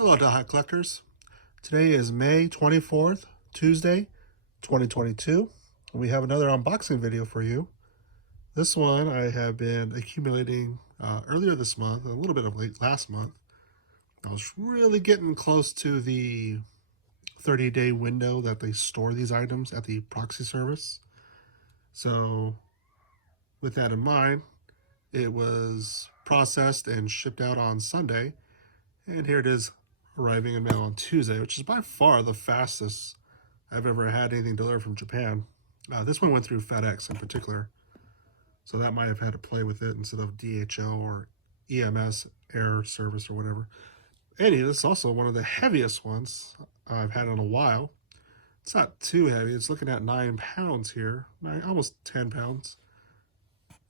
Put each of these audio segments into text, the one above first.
Hello, Dothack Collectors. Today is May 24th, Tuesday, 2022. And we have another unboxing video for you. This one I have been accumulating earlier this month, a little bit of late last month. I was really getting close to the 30-day window that they store these items at the proxy service. So with that in mind, it was processed and shipped out on Sunday. And here it is arriving in mail on Tuesday, which is by far the fastest I've ever had anything delivered from Japan. This one went through FedEx in particular, so that might have had to play with it instead of DHL or EMS air service or whatever. Anyway, this is also one of the heaviest ones I've had in a while. It's not too heavy. It's looking at 9 pounds here, almost 10 pounds.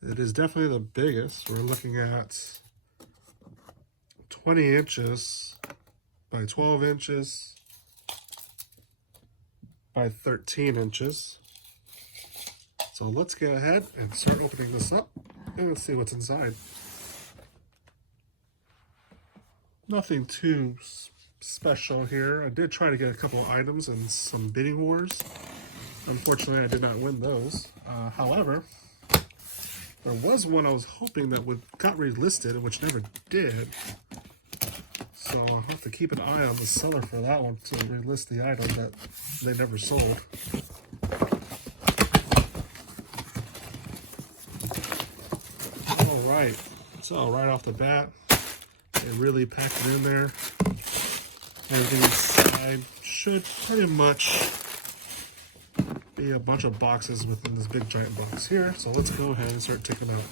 It is definitely the biggest. We're looking at 20 inches by 12 inches by 13 inches. So let's go ahead and start opening this up and let's see what's inside. Nothing too special here. I did try to get a couple of items in some bidding wars. Unfortunately, I did not win those. However, there was one I was hoping that got relisted, which never did. So I'll have to keep an eye on the seller for that one to relist the item that they never sold. All right, so right off the bat, they really packed it in there. Everything inside should pretty much be a bunch of boxes within this big giant box here. So let's go ahead and start taking out.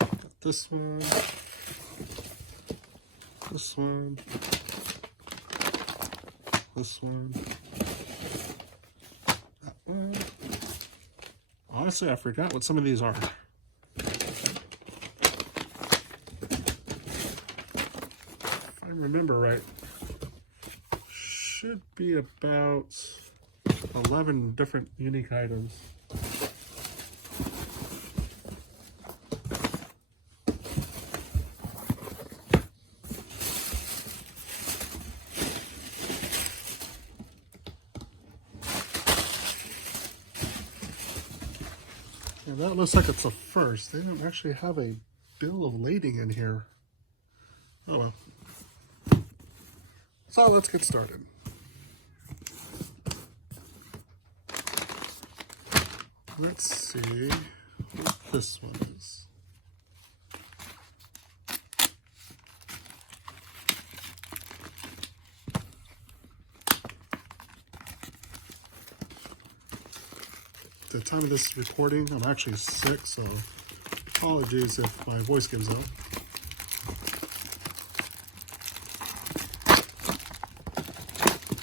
Got this one. This one, this one, that one. Honestly, I forgot what some of these are. If I remember right, should be about 11 different unique items. And that looks like it's the first. They don't actually have a bill of lading in here. Oh well. So let's get started. Let's see what this one is. At the time of this recording, I'm actually sick, so apologies if my voice gives out.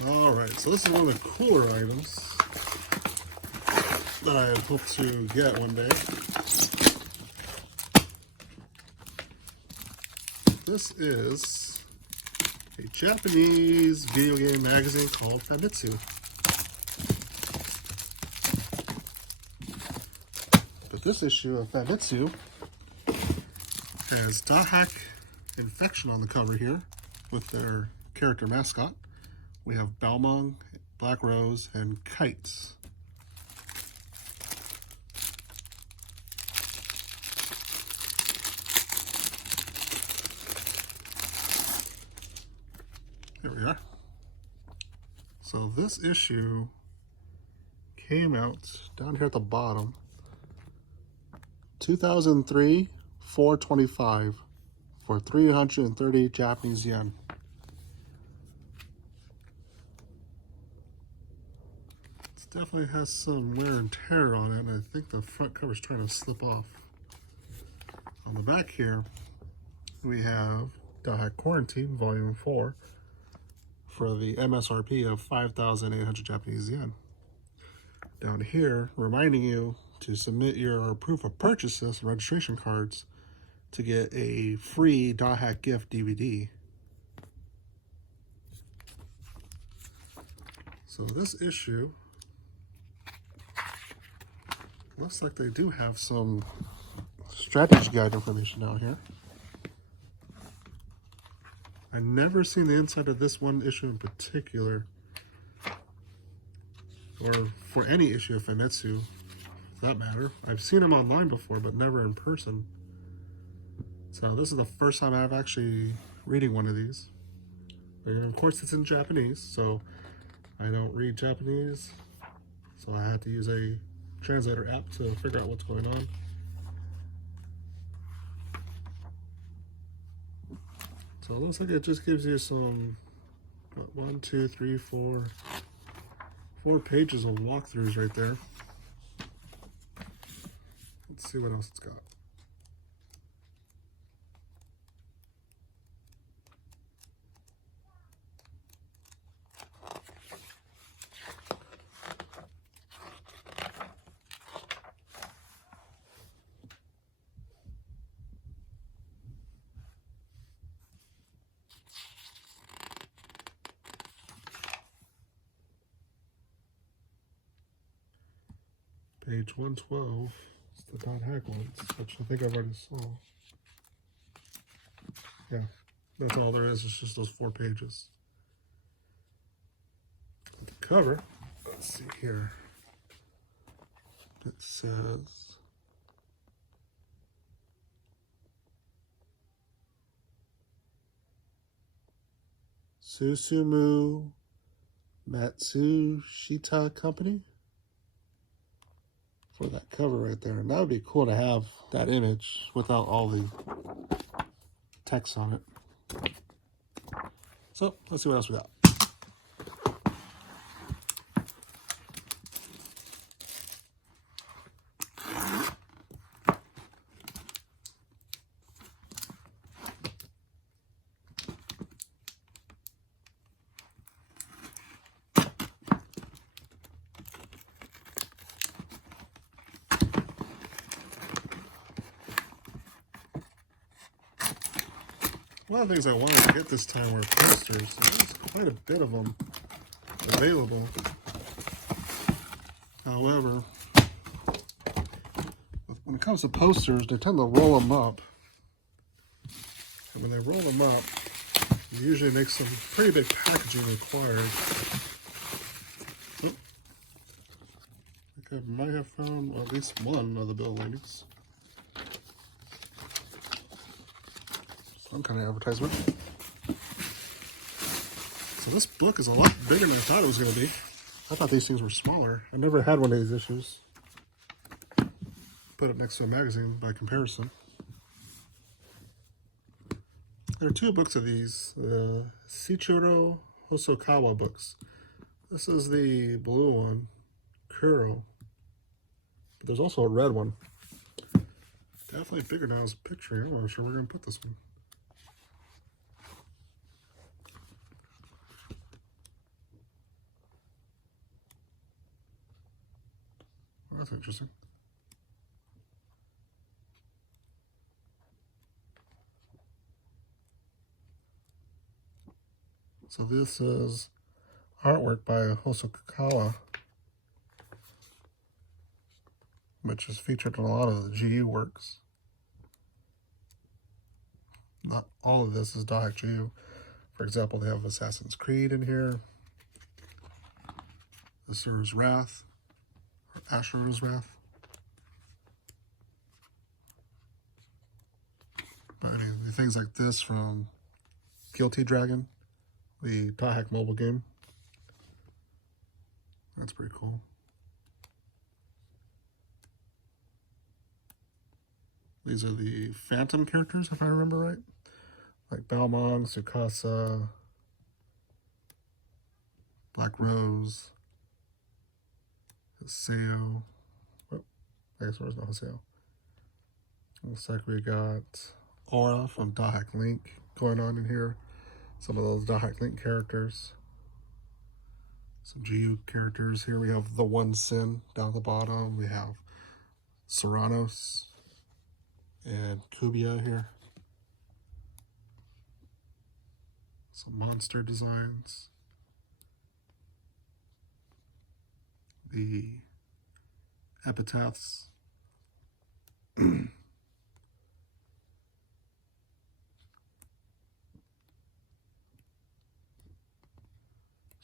Alright, so this is one of the cooler items that I hope to get one day. This is a Japanese video game magazine called Fanitsu. But this issue of Fanitsu has Dothack Infection on the cover here with their character mascot. We have Balmung, Black Rose, and Kites. There we are. So this issue came out down here at the bottom. 2003, 425 for 330 Japanese yen. This definitely has some wear and tear on it, and I think the front cover is trying to slip off. On the back here, we have Dothack Quarantine Volume 4 for the MSRP of 5,800 Japanese yen. Down here, reminding you to submit your proof of purchases and registration cards to get a free Dothack gift DVD. So this issue looks like they do have some strategy guide information down here. I never seen the inside of this one issue in particular, or for any issue of Fanitsu, for that matter. I've seen them online before, but never in person. So this is the first time I'm actually reading one of these. And of course it's in Japanese, so I don't read Japanese. So I had to use a translator app to figure out what's going on. So it looks like it just gives you some, one, two, three, four pages of walkthroughs right there. Let's see what else it's got. Page 112, it's the Dothack ones, which I think I've already saw. Yeah, that's all there is, it's just those 4 pages. The cover, let's see here. It says, Susumu Matsushita Company. For that cover right there. And that would be cool to have that image without all the text on it. So let's see what else we got. One of the things I wanted to get this time were posters. There's quite a bit of them available. However, when it comes to posters, they tend to roll them up. And when they roll them up, it usually makes some pretty big packaging required. Oh, I think I might have found at least one of the buildings. Some kind of advertisement. So this book is a lot bigger than I thought it was going to be. I thought these things were smaller. I never had one of these issues. Put it next to a magazine by comparison. There are 2 books of these, Shichiro Hosokawa books. This is the blue one, Kuro. But there's also a red one. Definitely bigger now as a picture. I'm not sure where we're going to put this one. Well, that's interesting. So this is artwork by Hosokawa, which is featured in a lot of the GU works. Not all of this is Dothack GU. For example, they have Assassin's Creed in here. Asura's Wrath, or Ashura's Wrath. But anyway, things like this from Guilty Dragon, the Dothack mobile game. That's pretty cool. These are the Phantom characters, if I remember right. Like Balmong, Tsukasa, Black Rose, Haseo. Oh, I guess there was no Haseo. Looks like we got Aura from Dothack Link going on in here. Some of those Dothack Link characters. Some GU characters. Here we have the One Sin down at the bottom. We have Serranos and Kubia here. Some monster designs. The epitaphs.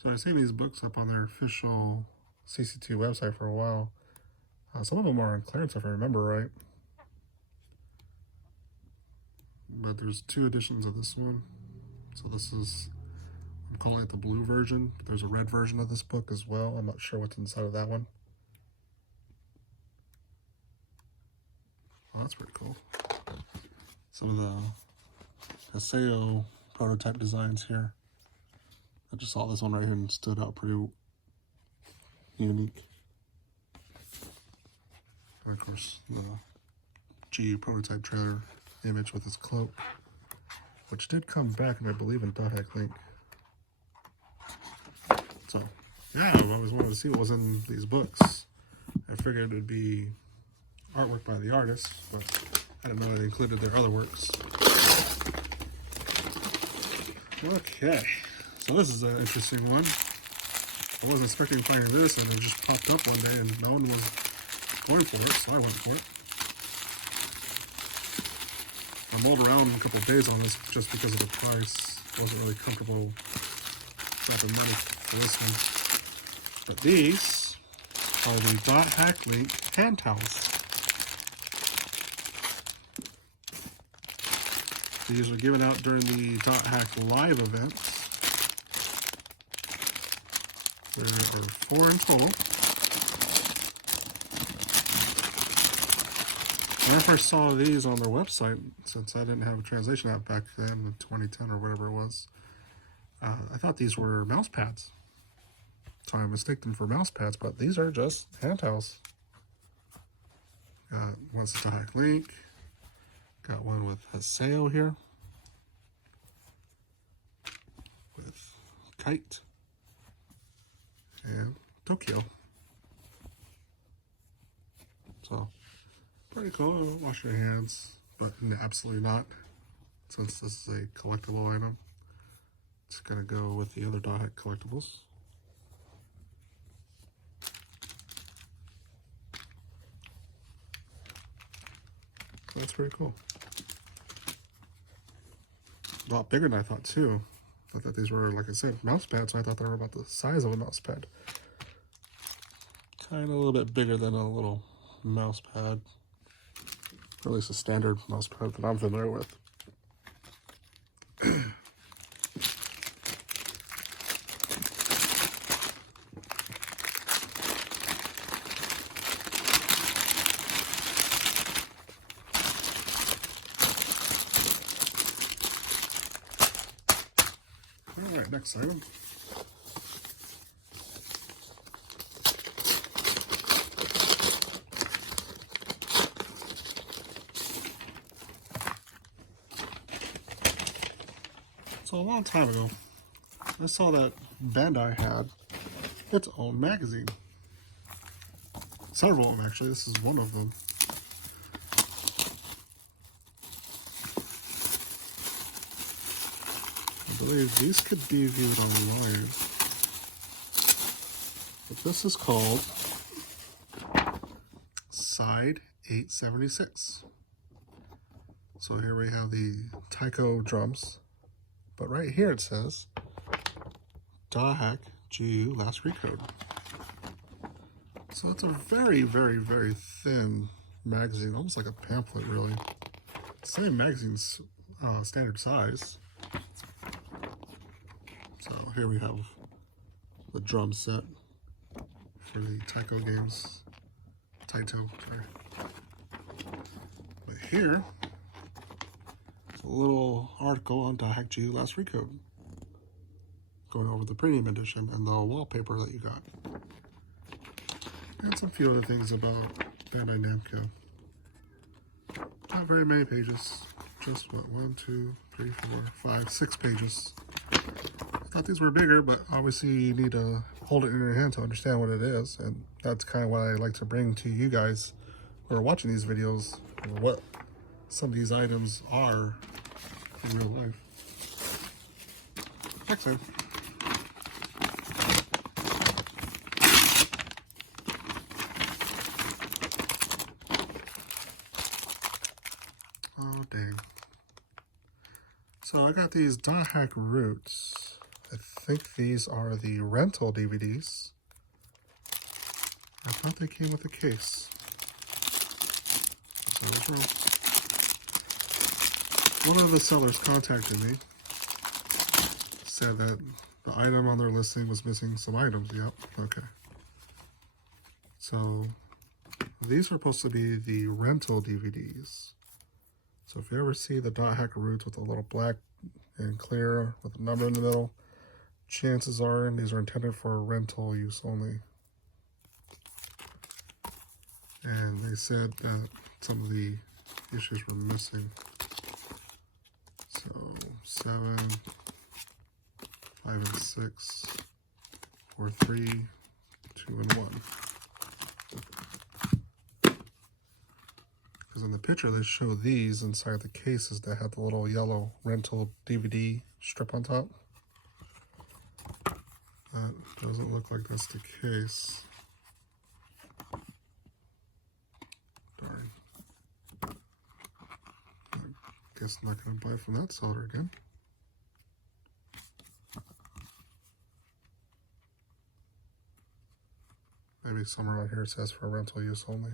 So I've seen these books up on their official CC2 website for a while. Some of them are on clearance if I remember right. But there's 2 editions of this one. So this is, I'm calling it the blue version. But there's a red version of this book as well. I'm not sure what's inside of that one. Oh, that's pretty cool. Some of the Haseo prototype designs here. I just saw this one right here and stood out pretty unique. And of course, the GU prototype trailer image with his cloak, which did come back, and I believe in Dothack Link. So, yeah, I've always wanted to see what was in these books. I figured it would be artwork by the artist, but I didn't know they included their other works. Okay, so this is an interesting one. I wasn't expecting finding this, and it just popped up one day, and no one was going for it, so I went for it. I mulled around a couple of days on this just because of the price. I wasn't really comfortable dropping money for this one. But these are the Dothack Link hand towels. These are given out during the Dothack Live events. There are 4 in total. When I first saw these on their website, since I didn't have a translation app back then in 2010 or whatever it was, I thought these were mouse pads. So I mistook them for mouse pads, but these are just hand towels. Got one's Dothack Link. Got one with Haseo here. With Kite. And Tokyo. So, pretty cool. Wash your hands, but absolutely not. Since this is a collectible item, it's going to go with the other Dothack collectibles. So that's pretty cool. A lot bigger than I thought too. I thought these were, like I said, mouse pads, so I thought they were about the size of a mouse pad. Kind of a little bit bigger than a little mouse pad. Or at least a standard mouse pad that I'm familiar with. Alright, next item. So a long time ago, I saw that Bandai had its own magazine. Several of them actually, this is one of them. I believe these could be viewed online. But this is called Side 876. So here we have the taiko drums. But right here it says Dothack GU last recode. So it's a very, very, very thin magazine, almost like a pamphlet really. Same magazine's standard size. So here we have the drum set for the taiko games. Taito, sorry. But here, it's a little article on Dothack GU last recode, going over the premium edition and the wallpaper that you got. And some few other things about Bandai Namco. Not very many pages. Just what, 1, 2, 3, 4, 5, 6 pages. I thought these were bigger, but obviously you need to hold it in your hand to understand what it is, and that's kind of what I like to bring to you guys who are watching these videos, what some of these items are in real life. Next time. Oh dang. So I got these Dothack roots. I think these are the rental DVDs. I thought they came with a case. So I was wrong. One of the sellers contacted me, said that the item on their listing was missing some items. Yep, okay. So these are supposed to be the rental DVDs. So if you ever see the Dothack roots with a little black and clear with a number in the middle, chances are these are intended for rental use only. And they said that some of the issues were missing. So 7, 5 and 6, 4, 3, 2 and 1. Because in the picture they show these inside the cases that had the little yellow rental DVD strip on top. That doesn't look like that's the case. Darn. I guess I'm not going to buy from that seller again. Maybe somewhere out here it says for rental use only.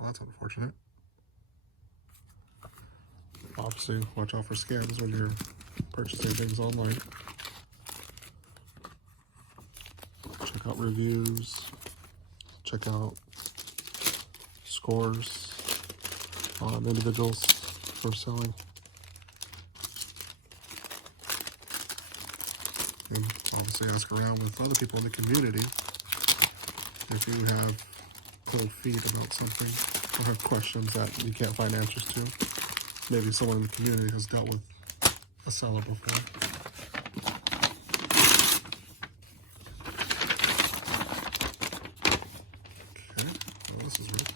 Well, that's unfortunate. Obviously, watch out for scams when you're purchasing things online. Check out reviews. Check out scores on individuals for selling. And obviously ask around with other people in the community if you have cold feet about something or have questions that you can't find answers to. Maybe someone in the community has dealt with a seller before. Okay, well, this is weird.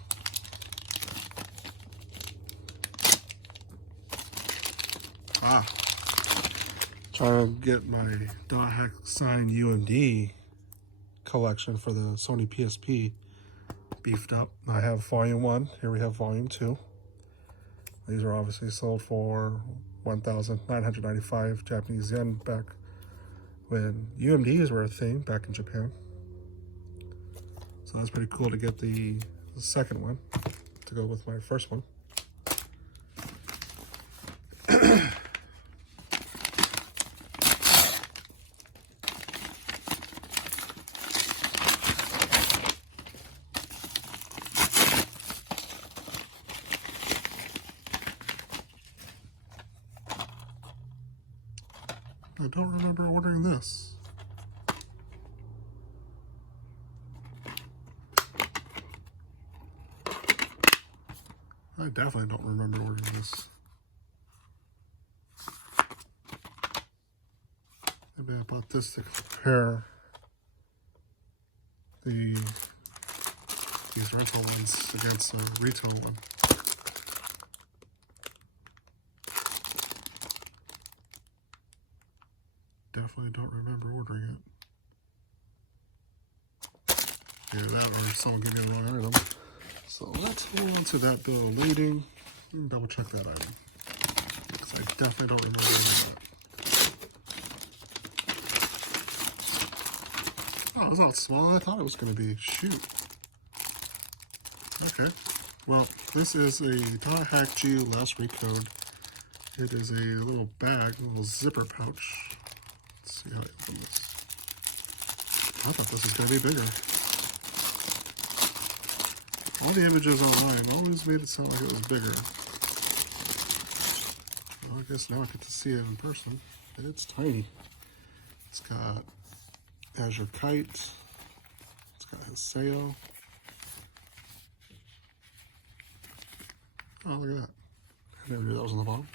Trying to get my Dothack signed UMD collection for the Sony PSP beefed up. I have volume 1. Here we have volume 2. These are obviously sold for 1,995 Japanese yen back when UMDs were a thing back in Japan. So that's pretty cool to get the second one to go with my first one. I don't remember ordering this. I definitely don't remember ordering this. Maybe I bought this to compare these rental ones against a retail one. Definitely don't remember ordering it. Either that or someone gave me the wrong item. So let's move on to that bill of lading and double check that item. Because I definitely don't remember ordering it. Oh, it's not small. I thought it was going to be. Shoot. Okay. Well, this is a Dothack G last recode. It is a little bag, a little zipper pouch. Let's see how I open this. I thought this was going to be bigger. All the images online always made it sound like it was bigger. Well, I guess now I get to see it in person. It's tiny. It's got Azure Kite. It's got Haseo. Oh, look at that. I never knew that was on the bottom.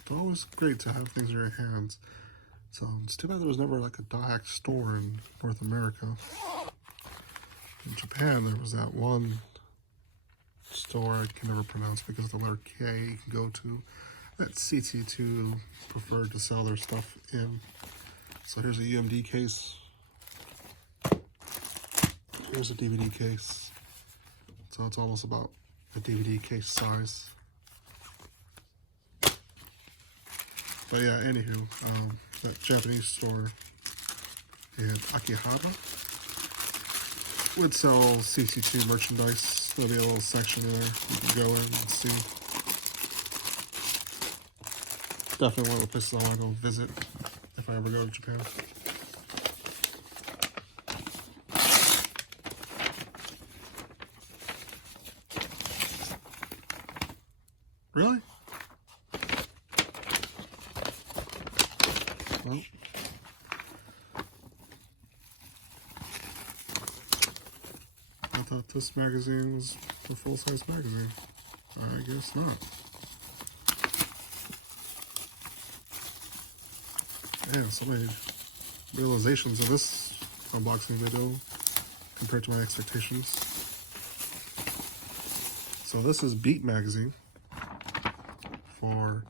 It's always great to have things in your hands. So it's too bad there was never like a Dothack store in North America. In Japan, there was that one store I can never pronounce because of the letter K you can go to that CT2 preferred to sell their stuff in. So here's a UMD case. Here's a DVD case. So it's almost about a DVD case size. But yeah, anywho, that Japanese store in Akihata would sell CC2 merchandise. There'll be a little section there you can go in and see. Definitely one of the places I want to go visit if I ever go to Japan. Really? Well, I thought this magazine was a full-size magazine. I guess not. Man, so many realizations in this unboxing video compared to my expectations. So this is Beat magazine for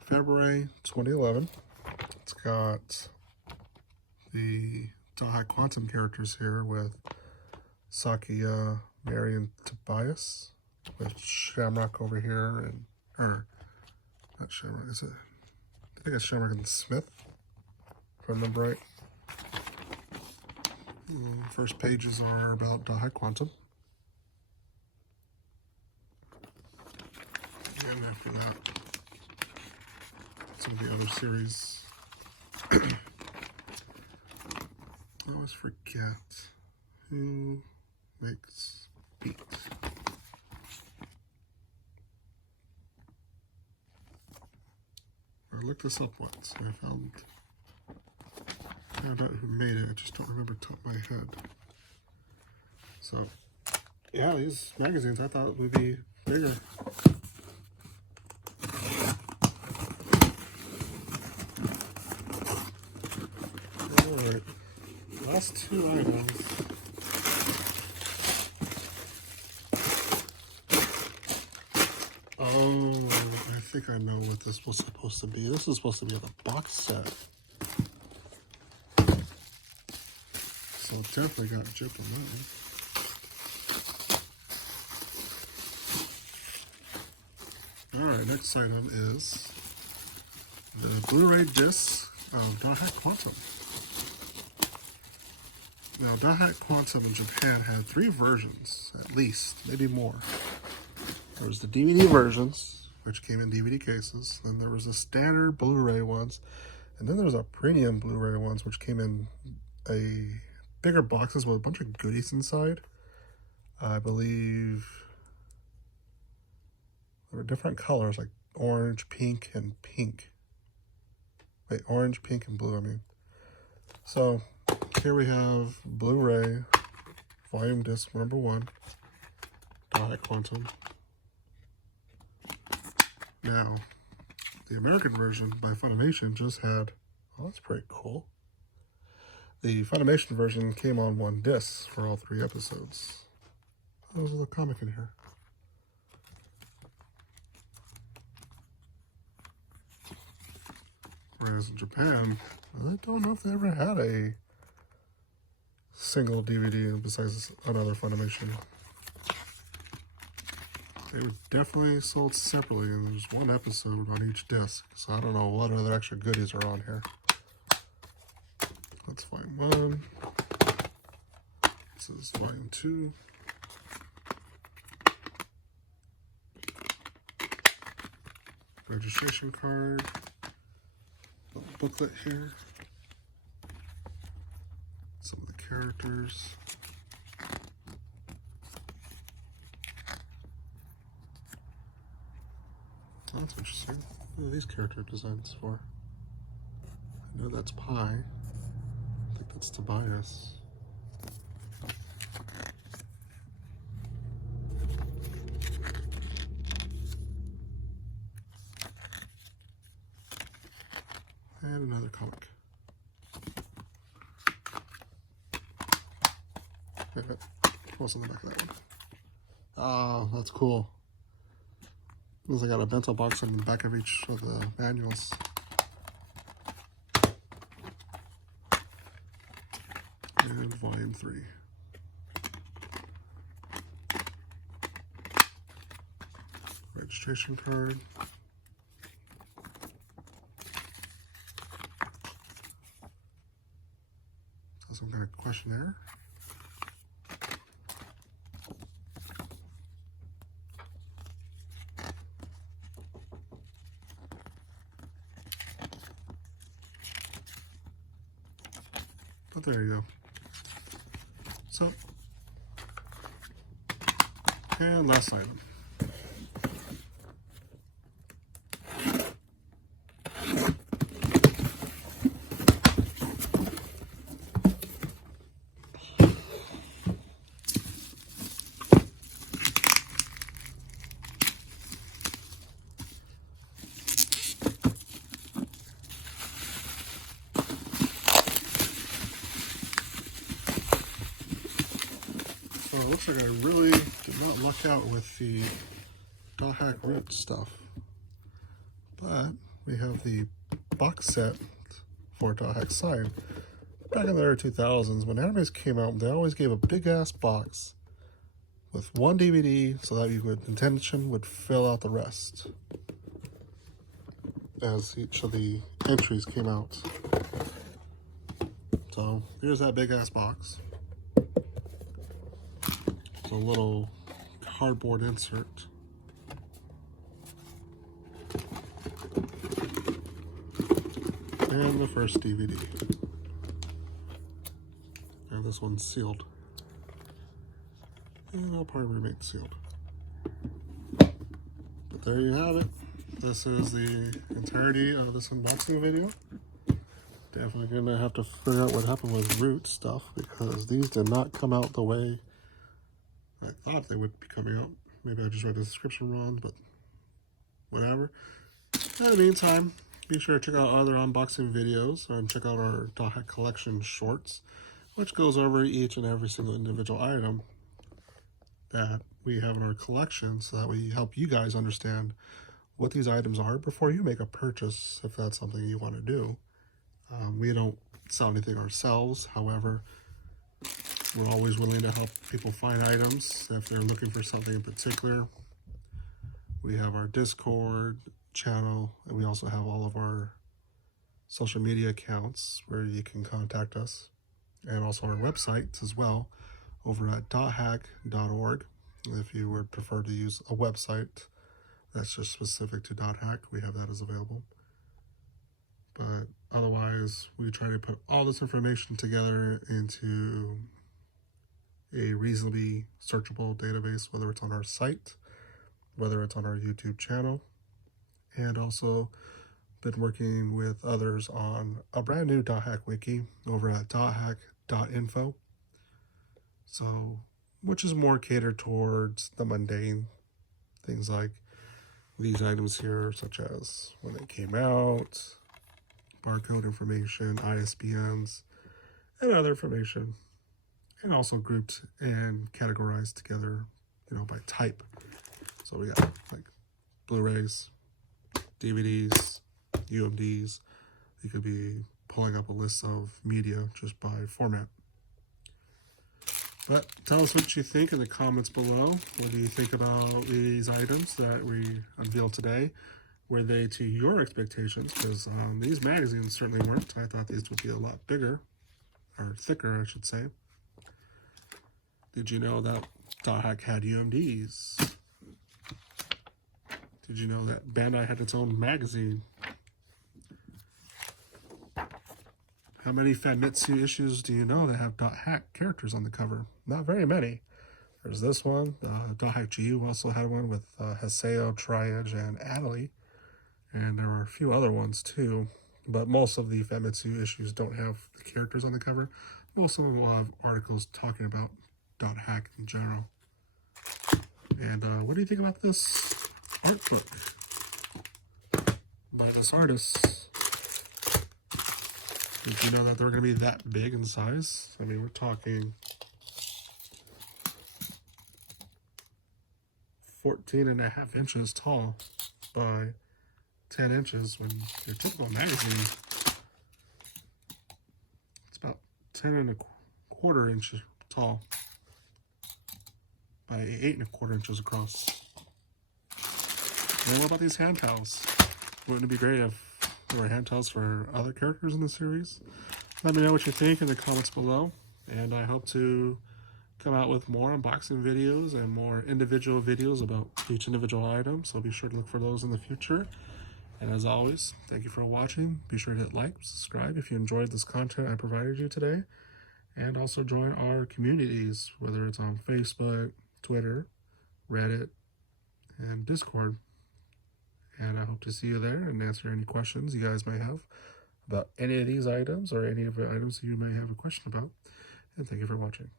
February 2011. It's got the Dothack Quantum characters here with Sakia, Mary, and Tobias, with Shamrock over here, and, or, not Shamrock, is it? I think it's Shamrock and Smith, if I remember right. First pages are about Dothack Quantum. And after that, some of the other series. I always forget who makes Beat. I looked this up once and I found out who made it. I just don't remember top of my head. So, yeah, these magazines I thought would be bigger. Alright, last two items. Oh, I think I know what this was supposed to be. This is supposed to be a box set. So it definitely got gypped on that one. Alright, next item is the BluRay Disc of Dothack Quantum. Now, Dothack Quantum in Japan had 3 versions, at least, maybe more. There was the DVD versions, which came in DVD cases. Then there was the standard Blu-ray ones. And then there was a premium Blu-ray ones, which came in a bigger boxes with a bunch of goodies inside. I believe there were different colors, like orange, pink, and pink. Wait, orange, pink, and blue, I mean. So, here we have Blu-ray, volume disc number 1, Dothack Quantum. Now, the American version by Funimation just had, oh, that's pretty cool. The Funimation version came on 1 disc for all 3 episodes. Oh, there's a little comic in here. Whereas in Japan, I don't know if they ever had a single DVD besides another Funimation. They were definitely sold separately, and there's 1 episode on each disc, so I don't know what other extra goodies are on here. Let's find 1. This is volume 2. Registration card. Booklet here. Some of the characters. Oh, that's interesting. What are these character designs for? I know that's Pi. I think that's Tobias. And another comic. What's on the back of that one? Oh, that's cool. Looks like I got a bento box on the back of each of the manuals. And volume 3. registration card. Some kind of questionnaire. But there you go. So, and last item. So it looks like I really did not luck out with the Dothack root stuff. But we have the box set for Dothack Sign. Back in the early 2000s, when animes came out, they always gave a big ass box with one DVD so that intention would fill out the rest as each of the entries came out. So here's that big ass box. A little cardboard insert. And the first DVD. And this one's sealed. And it'll probably remain sealed. But there you have it. This is the entirety of this unboxing video. Definitely gonna have to figure out what happened with root stuff because these did not come out the way I thought they would be coming out. Maybe I just read the description wrong, but whatever. In the meantime, be sure to check out other unboxing videos and check out our Dothack Collection shorts, which goes over each and every single individual item that we have in our collection so that we help you guys understand what these items are before you make a purchase, if that's something you want to do. We don't sell anything ourselves, however, we're always willing to help people find items if they're looking for something in particular. We have our Discord channel, and we also have all of our social media accounts where you can contact us, and also our websites as well over at dothack.org. If you would prefer to use a website that's just specific to Dothack, we have that as available. But otherwise, we try to put all this information together into a reasonably searchable database, whether it's on our site, whether it's on our YouTube channel, and also been working with others on a brand new Dothack wiki over at dothack.info. So, which is more catered towards the mundane things like these items here, such as when they came out, barcode information, ISBNs, and other information, and also grouped and categorized together, by type. So we got like Blu-rays, DVDs, UMDs. You could be pulling up a list of media just by format. But tell us what you think in the comments below. What do you think about these items that we unveiled today? Were they to your expectations? Because these magazines certainly weren't. I thought these would be a lot bigger, or thicker, I should say. Did you know that Dothack had UMDs? Did you know that Bandai had its own magazine? How many Fanitsu issues do you know that have Dothack characters on the cover? Not very many. There's this one. Dothack GU also had one with Haseo, Triage, and Adley. And there are a few other ones too. But most of the Fanitsu issues don't have the characters on the cover. Most of them will have articles talking about Dothack in general. And what do you think about this art book by this artist? Did you know that they're going to be that big in size? I mean, we're talking 14.5 inches tall by 10 inches, when your typical magazine, it's about 10.25 inches tall by 8.25 inches across. And what about these hand towels? Wouldn't it be great if there were hand towels for other characters in the series? Let me know what you think in the comments below. And I hope to come out with more unboxing videos and more individual videos about each individual item. So be sure to look for those in the future. And as always, thank you for watching. Be sure to hit like, subscribe if you enjoyed this content I provided you today. And also join our communities, whether it's on Facebook, Twitter, Reddit, and Discord. And I hope to see you there and answer any questions you guys may have about any of these items or any of the items you may have a question about. And thank you for watching.